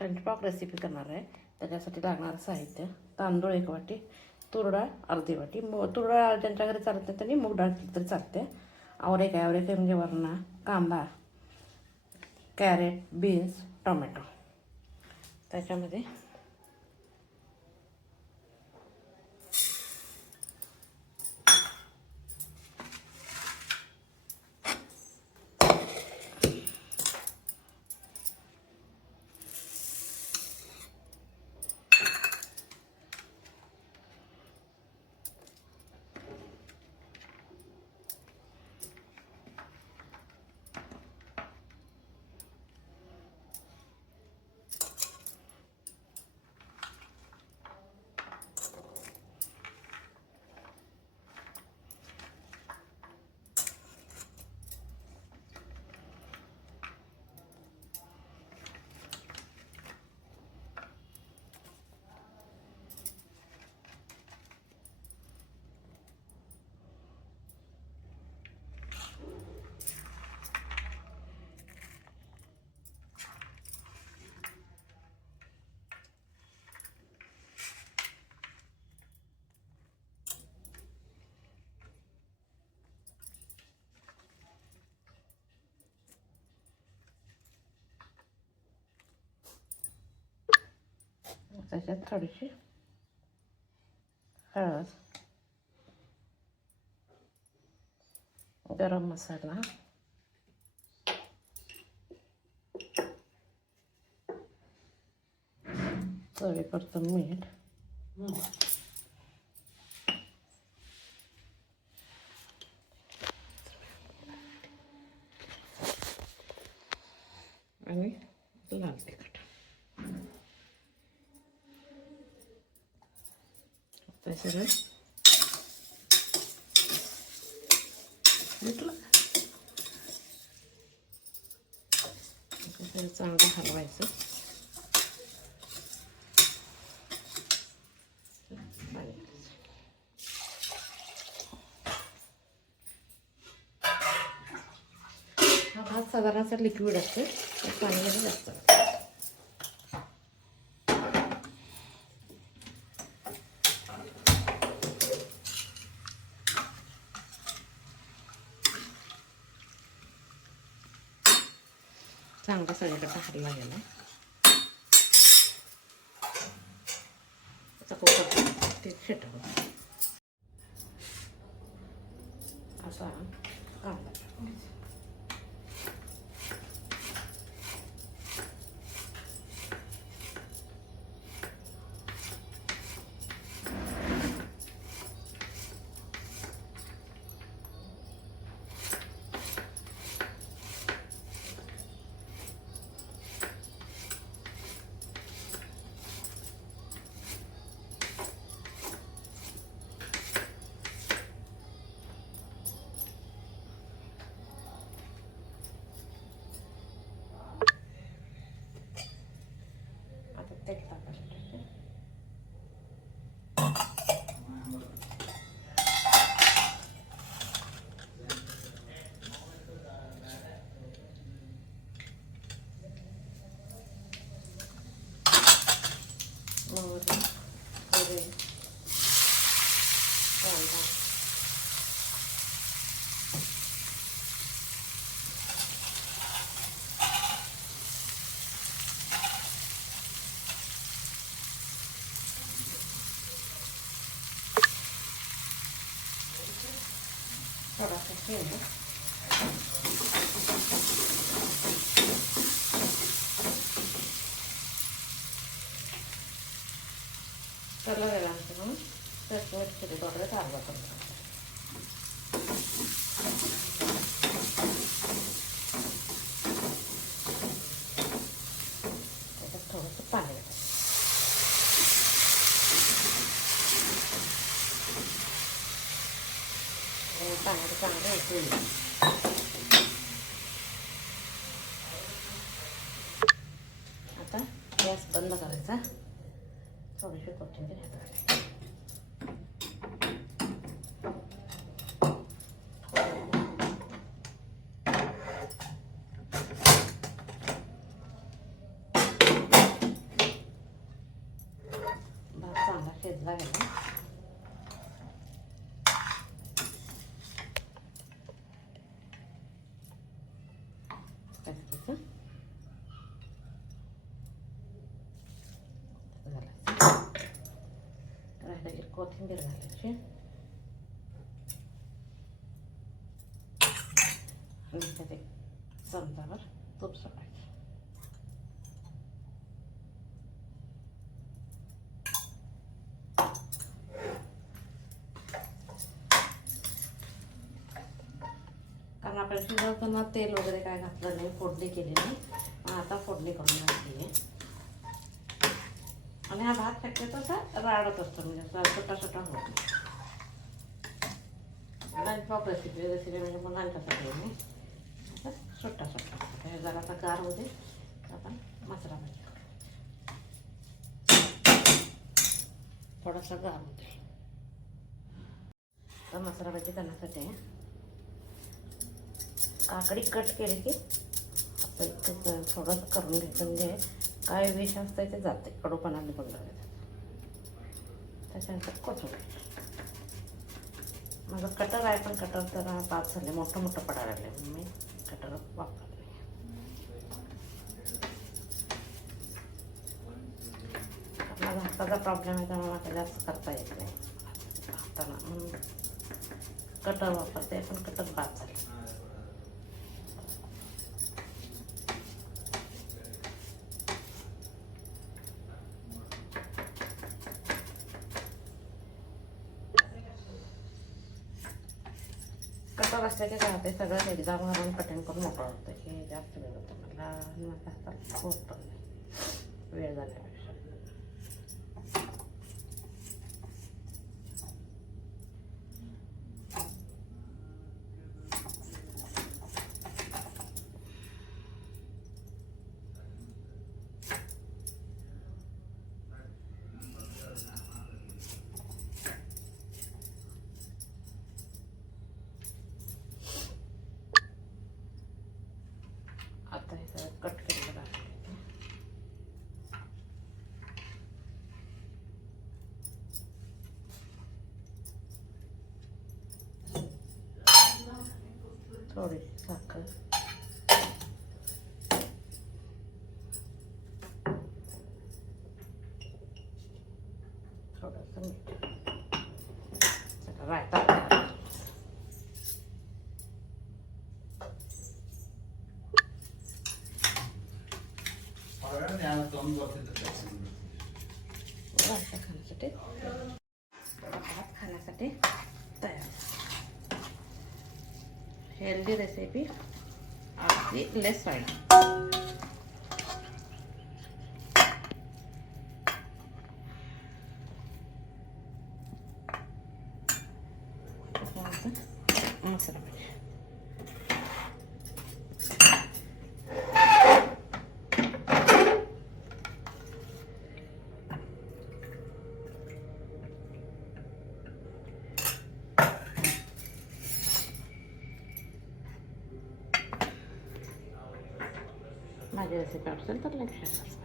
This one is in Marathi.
लंचबॉक्स रेसिपी करणार आहे. त्याच्यासाठी लागणारं साहित्य: तांदूळ 1 वाटी, तूर डाळ अर्धी वाटी, तूर डाळ ज्यांच्या घरी चालत नाही त्यांनी मूग डाळ तरी चालते. आवरेकाय म्हणजे वरणा, कांदा, कॅरेट, बीन्स, टोमॅटो. त्याच्यामध्ये त्याच्यात थोडीशी हळद, गरम मसाला, चवीपुरतं मीठ, आणि लाल तिखट. ते सगळं घेतलं चांगलं हलवायचं. हा भात साधारण असं लिक्विड असते, पाण्यामध्ये जास्त. चांगला सगळीकडे हलला गेला. आता कुकर ते शेटव असा कांदा टाकायचा. तेल टाकायचं. मोहरी, जिरे, कांदा, थोडासा हिंग, कलर यायला म्हणून मिरची पावडर अर्धा कप. त्याच्यात थोडंसं पाणी घालायचं. पाण्याचं चांगलं उकळून आता गॅस बंद करायचा. थोडीशी कोथिंबीर घालायची. शिजला गेला. राहिलेली कोथिंबीर घालायची आणि त्यात एक चमचाभर तूप सोडायचं. कारण आपण शिजवताना तेल वगैरे काय घातलं नाही, फोडणी केली नाही. आता फोडणी करून घातली आहे. आणि हा भात शक्यतो असा राडत असतो, म्हणजे असा छोटा छोटा होत नाही. लंच बॉक्स रेसिपी म्हणजे मुलांच्यासाठी आहे. असं छोटा छोटा हे जरा आता गार होते आपण मसाला भाजी थोडासा गार होते. तर मसाला भाजी करण्यासाठी काकडी कट केली की असं इतकं थोडंसं करून घ्यायचं, म्हणजे काय विष असतं ते जाते, कडूपणा निघून जाते. त्याच्यानंतर कोथिंबीर. माझं कटर आहे, पण कटर तर बाद झाले, मोठं मोठं पडायला लागले, म्हणून मी कटर वापरत नाही. माझा हाताचा प्रॉब्लेम आहे, त्यामुळे मला जास्त करता येत नाही हाताना, म्हणून कटर वापरते, पण कटर बाद झाले. कटर असल्याचे काय होते, सगळं एकदा घालून कटिंग करून मोकळं होतं. हे जास्त वेळ होतं मला, आणि माझ्या हातात होत पण नाही वेळ झाल्यापेक्षा. आता हे सगळं कट केलेलं आहे. थोडीशी साखर, थोडंसं मीठ, रायता. भात खाण्यासाठी तयार. हेल्दी रेसिपी, अगदी लेस ऑइल. मसाला भाजी. माझी रेसिपी असेल तर लाईक शेअर करा.